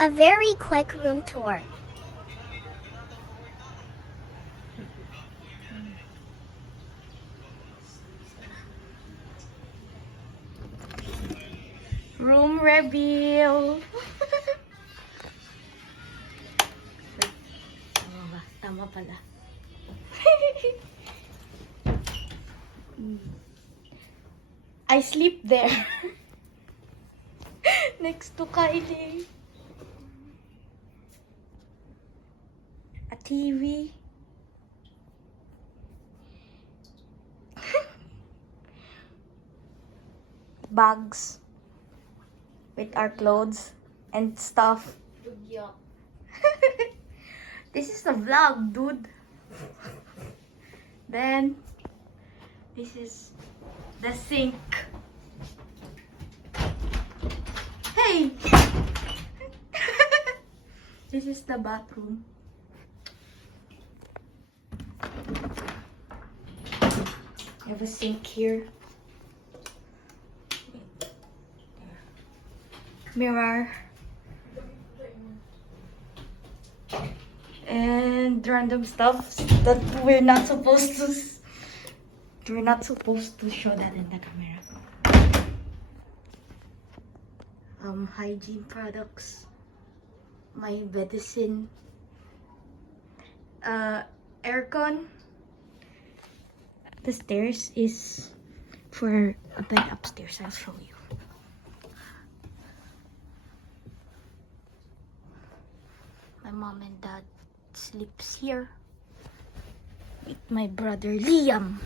A very quick room tour. Room reveal. Tama ba? Tama pala. I sleep there. Next to Kylie. A TV. Bags. With our clothes and stuff. This is the vlog, dude. Then, this is the sink. Hey! This is the bathroom. You have a sink here. Mirror. And random stuff that we're not supposed to show that in the camera. Hygiene products, my medicine, aircon. The stairs is for a bed upstairs. I'll show you. My mom and dad sleeps here with my brother Liam,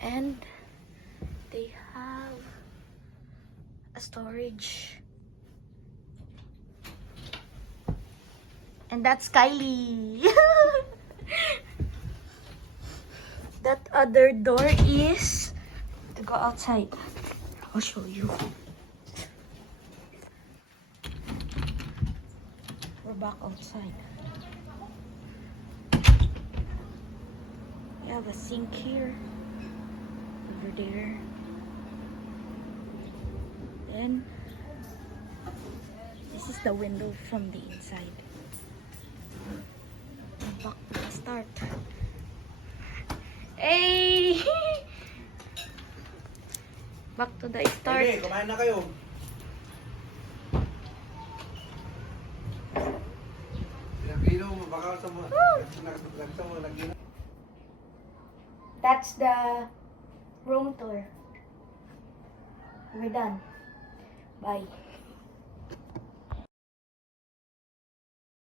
and they have a storage, and that's Kylie. That other door is to go outside. I'll show you. We're back outside. We have a sink here, over there. Then, this is the window from the inside. Back to the start. Hey! Back to the start. Hey, kumain na kayo. Pinakilo mo, baka sa mo. That's the room tour. We're done. Bye.